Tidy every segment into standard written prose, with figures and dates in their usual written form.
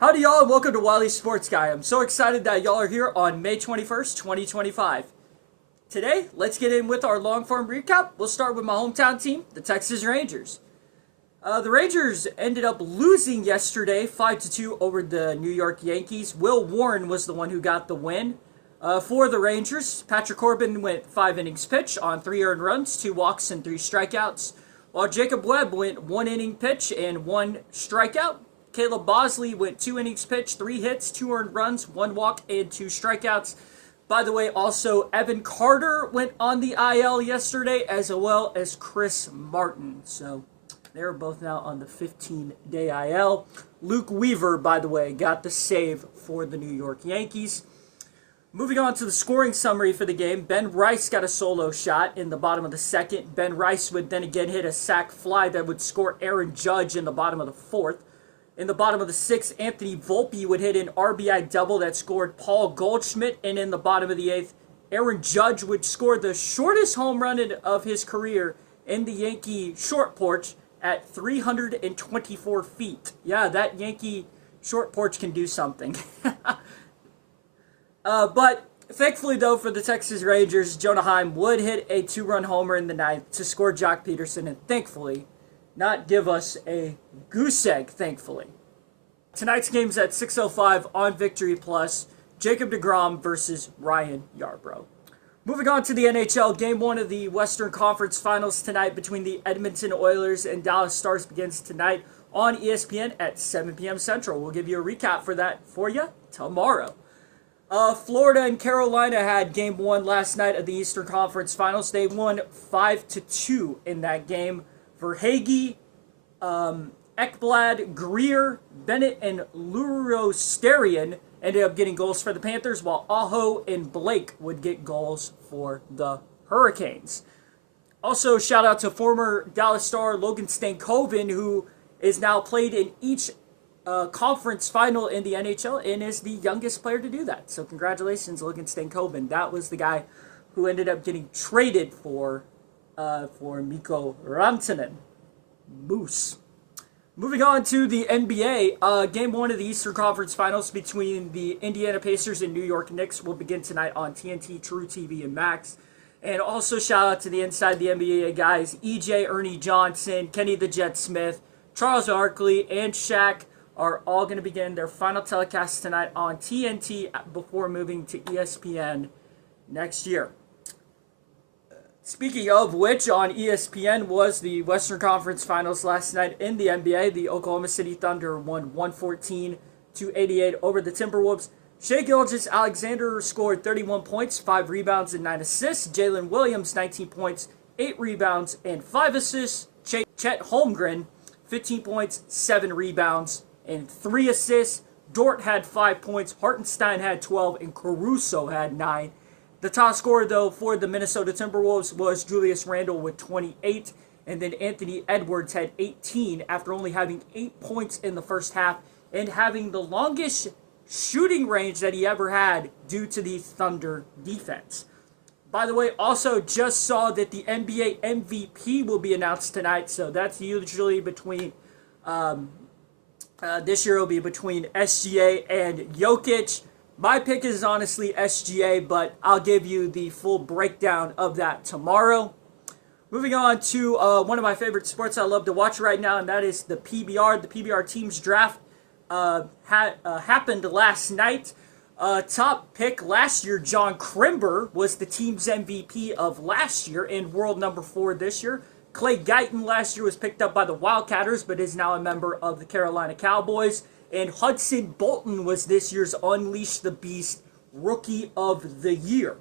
Howdy y'all and welcome to Wylie Sports Guy. I'm so excited that y'all are here on May 21st, 2025. Today, let's get in with our long form recap. We'll start with my hometown team, the Texas Rangers. The Rangers ended up losing yesterday 5-2 over the New York Yankees. Will Warren was the one who got the win. For the Rangers, Patrick Corbin went 5 innings pitch on 3 earned runs, 2 walks, and 3 strikeouts, while Jacob Webb went 1 inning pitch and 1 strikeout. Caleb Bosley went 2 innings pitched, 3 hits, 2 earned runs, 1 walk, and 2 strikeouts. By the way, also Evan Carter went on the IL yesterday, as well as Chris Martin. So they're both now on the 15-day IL. Luke Weaver, by the way, got the save for the New York Yankees. Moving on to the scoring summary for the game, Ben Rice got a solo shot in the bottom of the second. Ben Rice would then again hit a sac fly that would score Aaron Judge in the bottom of the fourth. In the bottom of the sixth, Anthony Volpe would hit an RBI double that scored Paul Goldschmidt. And in the bottom of the eighth, Aaron Judge would score the shortest home run of his career in the Yankee short porch at 324 feet. Yeah, that Yankee short porch can do something. But thankfully, though, for the Texas Rangers, Jonah Heim would hit a 2-run homer in the ninth to score Jock Peterson, and thankfully not give us a goose egg, thankfully. Tonight's game's at 6:05 on Victory Plus. Jacob deGrom versus Ryan Yarbrough. Moving on to the NHL, Game 1 of the Western Conference Finals tonight between the Edmonton Oilers and Dallas Stars begins tonight on ESPN at 7 p.m. Central. We'll give you a recap for that for you tomorrow. Florida and Carolina had Game 1 last night of the Eastern Conference Finals. They won 5-2 in that game. Verhaeghe, Ekblad, Greer, Bennett, and Lurosterian ended up getting goals for the Panthers, while Aho and Blake would get goals for the Hurricanes. Also, shout out to former Dallas Star Logan Stankoven, who is now played in each conference final in the NHL and is the youngest player to do that. So congratulations, Logan Stankoven. That was the guy who ended up getting traded for Mikko Rantanen. Moose. Moving on to the NBA, Game 1 of the Eastern Conference Finals between the Indiana Pacers and New York Knicks will begin tonight on TNT, True TV, and Max. And also shout out to the Inside the NBA guys, EJ, Ernie Johnson, Kenny the Jet Smith, Charles Barkley, and Shaq are all going to begin their final telecast tonight on TNT before moving to ESPN next year. Speaking of which, on ESPN was the Western Conference Finals last night in the NBA. The Oklahoma City Thunder won 114-88 over the Timberwolves. Shai Gilgeous-Alexander scored 31 points, 5 rebounds, and 9 assists. Jalen Williams, 19 points, 8 rebounds, and 5 assists. Chet Holmgren, 15 points, 7 rebounds, and 3 assists. Dort had 5 points, Hartenstein had 12, and Caruso had 9. The top scorer, though, for the Minnesota Timberwolves was Julius Randle with 28, and then Anthony Edwards had 18 after only having 8 points in the first half and having the longest shooting range that he ever had due to the Thunder defense. By the way, also just saw that the NBA MVP will be announced tonight, so that's usually between, this year will be between SGA and Jokic. My pick is honestly SGA, but I'll give you the full breakdown of that tomorrow. Moving on to one of my favorite sports I love to watch right now, and that is the PBR. The PBR Teams Draft happened last night. Top pick last year, John Crimber, was the team's MVP of last year and world number 4 this year. Clay Guyton last year was picked up by the Wildcatters, but is now a member of the Carolina Cowboys. And Hudson Bolton was this year's Unleash the Beast Rookie of the Year.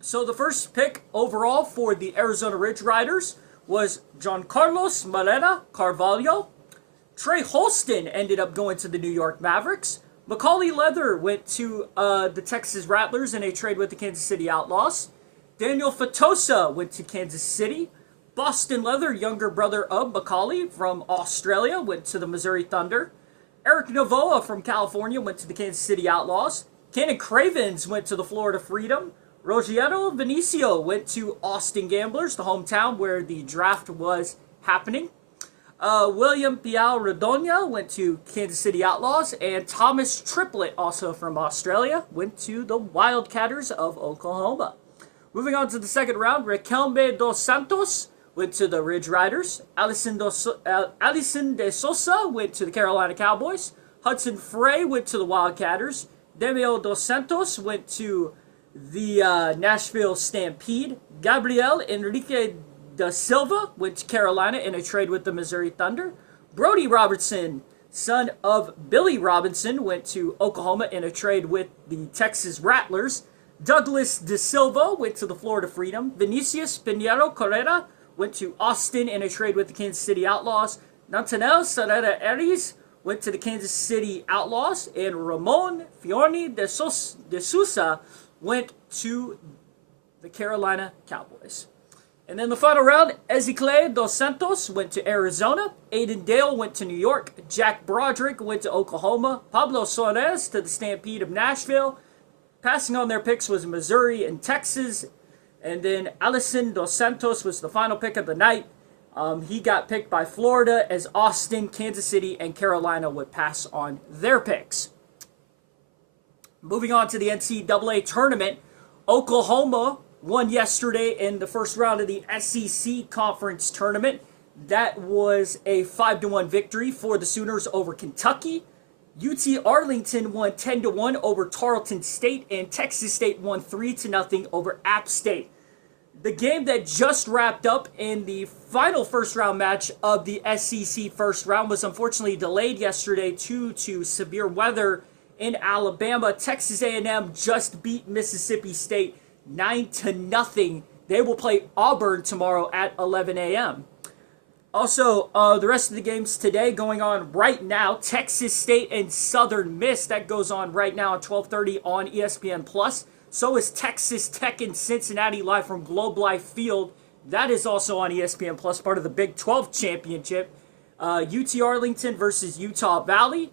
So the first pick overall for the Arizona Ridge Riders was Giancarlos Morena Carvalho. Trey Holston ended up going to the New York Mavericks. Macaulay Leather went to the Texas Rattlers in a trade with the Kansas City Outlaws. Daniel Fatosa went to Kansas City. Boston Leather, younger brother of Macaulay from Australia, went to the Missouri Thunder. Eric Novoa from California went to the Kansas City Outlaws. Cannon Cravens went to the Florida Freedom. Rogero Vinicio went to Austin Gamblers, the hometown where the draft was happening. William Pial-Redonia went to Kansas City Outlaws, and Thomas Triplett, also from Australia, went to the Wildcatters of Oklahoma. Moving on to the second round, Riquelme dos Santos went to the Ridge Riders. Alison de Sosa went to the Carolina Cowboys. Hudson Frey went to the Wildcatters. Demio dos Santos went to the Nashville Stampede. Gabriel Enrique da Silva went to Carolina in a trade with the Missouri Thunder. Brody Robertson, son of Billy Robinson, went to Oklahoma in a trade with the Texas Rattlers. Douglas De Silva went to the Florida Freedom. Vinicius Pinheiro Correa went to Austin in a trade with the Kansas City Outlaws. Nathaniel Serrera Aries went to the Kansas City Outlaws. And Ramon Fiorni de Sousa went to the Carolina Cowboys. And then the final round, Ezequiel dos Santos went to Arizona. Aiden Dale went to New York. Jack Broderick went to Oklahoma. Pablo Soares to the Stampede of Nashville. Passing on their picks was Missouri and Texas. And then Alison dos Santos was the final pick of the night. He got picked by Florida, as Austin, Kansas City, and Carolina would pass on their picks. Moving on to the NCAA Tournament, Oklahoma won yesterday in the first round of the SEC Conference Tournament. That was a 5-1 victory for the Sooners over Kentucky. UT Arlington won 10-1 over Tarleton State, and Texas State won 3-0 over App State. The game that just wrapped up in the final first round match of the SEC first round was unfortunately delayed yesterday due to severe weather in Alabama. Texas A&M just beat Mississippi State 9-0. They will play Auburn tomorrow at 11 a.m. Also, the rest of the games today going on right now. Texas State and Southern Miss. That goes on right now at 12:30 on ESPN+. So is Texas Tech and Cincinnati live from Globe Life Field. That is also on ESPN+, part of the Big 12 Championship. UT Arlington versus Utah Valley.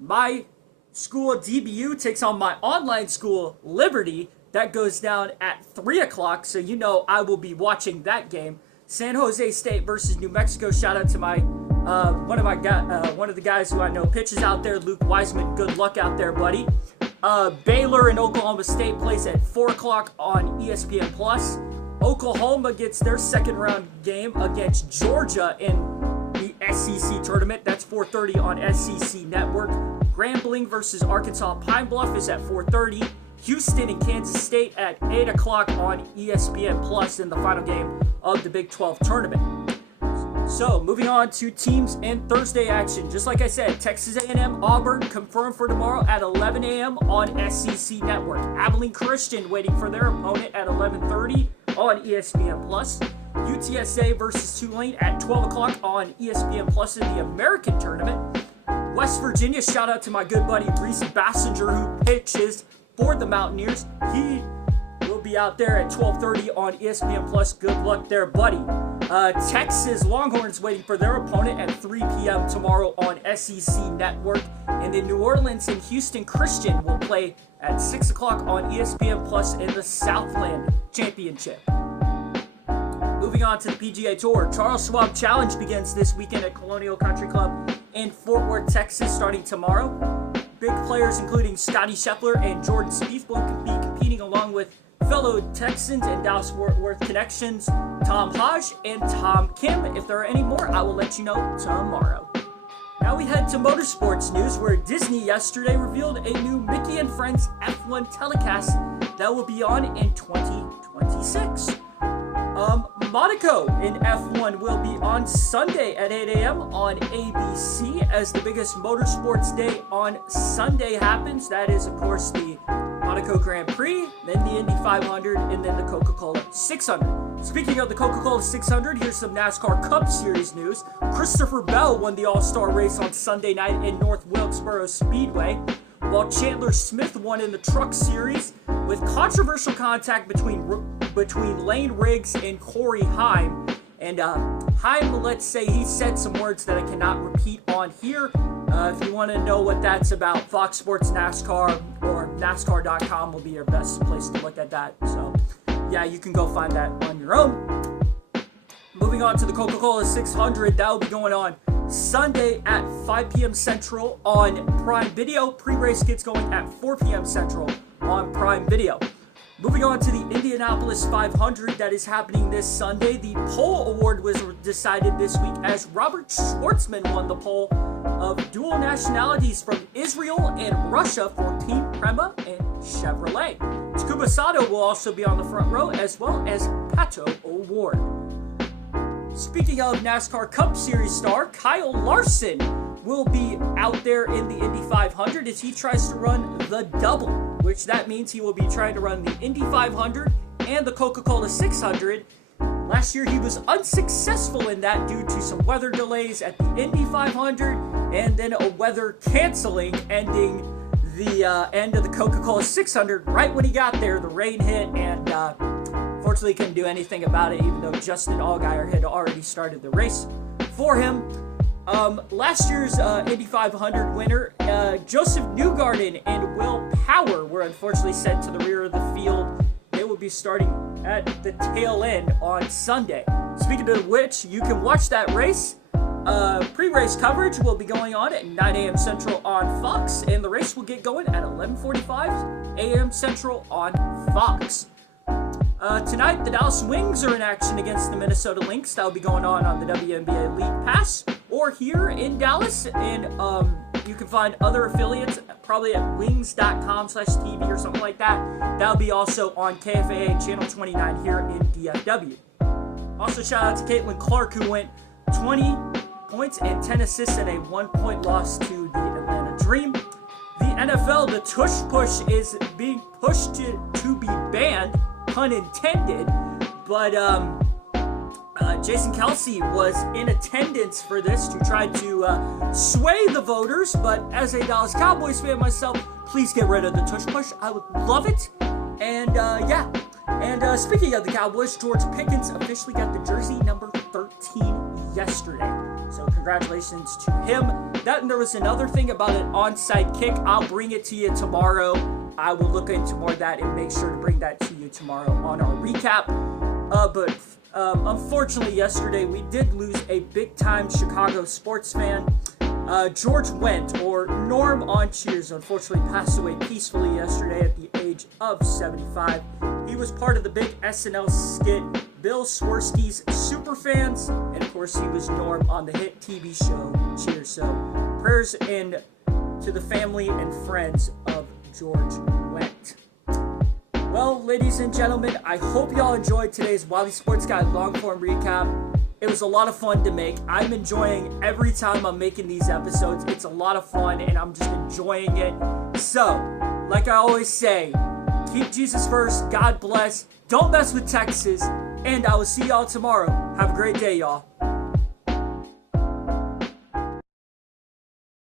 My school, DBU, takes on my online school, Liberty. That goes down at 3 o'clock, so you know I will be watching that game. San Jose State versus New Mexico. Shout out to my one of the guys who I know pitches out there, Luke Wiseman. Good luck out there, buddy. Baylor and Oklahoma State plays at 4 o'clock on ESPN+. Oklahoma gets their second round game against Georgia in the SEC tournament. That's 4:30 on SEC Network. Grambling versus Arkansas Pine Bluff is at 4:30. Houston and Kansas State at 8 o'clock on ESPN+ in the final game of the Big 12 tournament. So, moving on to teams and Thursday action. Just like I said, Texas A&M Auburn confirmed for tomorrow at 11 a.m. on SEC Network. Abilene Christian waiting for their opponent at 11:30 on ESPN+. UTSA versus Tulane at 12 o'clock on ESPN+ in the American tournament. West Virginia, shout out to my good buddy Reese Bassinger, who pitches for the Mountaineers. He will be out there at 12:30 on ESPN+. Good luck there, buddy. Texas Longhorns waiting for their opponent at 3 p.m. tomorrow on SEC Network. And then New Orleans and Houston Christian will play at 6 o'clock on ESPN+ in the Southland Championship. Moving on to the PGA Tour. Charles Schwab Challenge begins this weekend at Colonial Country Club in Fort Worth, Texas, starting tomorrow. Big players including Scotty Scheffler and Jordan Spieth will be competing along with fellow Texans and Dallas-Fort Worth connections, Tom Hodge and Tom Kim. If there are any more, I will let you know tomorrow. Now we head to motorsports news, where Disney yesterday revealed a new Mickey and Friends F1 telecast that will be on in 2026. Monaco in F1 will be on Sunday at 8 a.m. on ABC as the biggest motorsports day on Sunday happens. That is, of course, the Monaco Grand Prix, then the Indy 500, and then the Coca-Cola 600. Speaking of the Coca-Cola 600, here's some NASCAR Cup Series news. Christopher Bell won the All-Star race on Sunday night in North Wilkesboro Speedway, while Chandler Smith won in the Truck Series with controversial contact between Lane Riggs and Corey Heim. And Heim, let's say, he said some words that I cannot repeat on here. If you want to know what that's about, Fox Sports NASCAR or NASCAR.com will be your best place to look at that. So, yeah, you can go find that on your own. Moving on to the Coca-Cola 600, that will be going on Sunday at 5 p.m. Central on Prime Video. Pre-race gets going at 4 p.m. Central on Prime Video. Moving on to the Indianapolis 500 that is happening this Sunday. The pole award was decided this week as Robert Schwartzman won the pole of dual nationalities from Israel and Russia for Team Prema and Chevrolet. Takuba Sato will also be on the front row, as well as Pato O'Ward. Speaking of NASCAR Cup Series star, Kyle Larson will be out there in the Indy 500 as he tries to run the double, which that means he will be trying to run the Indy 500 and the Coca-Cola 600. Last year he was unsuccessful in that due to some weather delays at the Indy 500 and then a weather canceling, ending the end of the Coca-Cola 600 right when he got there. The rain hit and fortunately couldn't do anything about it, even though Justin Allgaier had already started the race for him. Last year's Indy 500 winner, Joseph Newgarden and Will Power were unfortunately sent to the rear of the field. They will be starting at the tail end on Sunday. Speaking of which, you can watch that race. Pre-race coverage will be going on at 9 a.m. Central on Fox, and the race will get going at 11:45 a.m. Central on Fox. Tonight, the Dallas Wings are in action against the Minnesota Lynx. That will be going on the WNBA League Pass or here in Dallas. And you can find other affiliates probably at wings.com/TV or something like that. That will be also on KFAA Channel 29 here in DFW. Also, shout out to Caitlin Clark, who went 20 points and 10 assists in a 1-point loss to the Atlanta Dream. The NFL, the Tush Push, is being pushed to be banned, pun intended, but Jason Kelsey was in attendance for this to try to sway the voters, but as a Dallas Cowboys fan myself, please get rid of the Tush Push. I would love it. And yeah, and speaking of the Cowboys, George Pickens officially got the jersey number 13 yesterday. So congratulations to him. And there was another thing about an onside kick. I'll bring it to you tomorrow. I will look into more of that and make sure to bring that to you tomorrow on our recap. But unfortunately yesterday we did lose a big-time Chicago sports fan. George Wendt, or Norm on Cheers, unfortunately passed away peacefully yesterday at the age of 75. He was part of the big SNL skit Bill Swirsky's Superfans, and of course he was Norm on the hit TV show Cheers. So prayers in to the family and friends of George Wendt. Well, ladies and gentlemen, I hope y'all enjoyed today's Wylie Sports Guy long-form recap. It was a lot of fun to make. I'm enjoying every time I'm making these episodes. It's a lot of fun, and I'm just enjoying it. So, like I always say, keep Jesus first, God bless, don't mess with Texas, and I will see y'all tomorrow. Have a great day, y'all.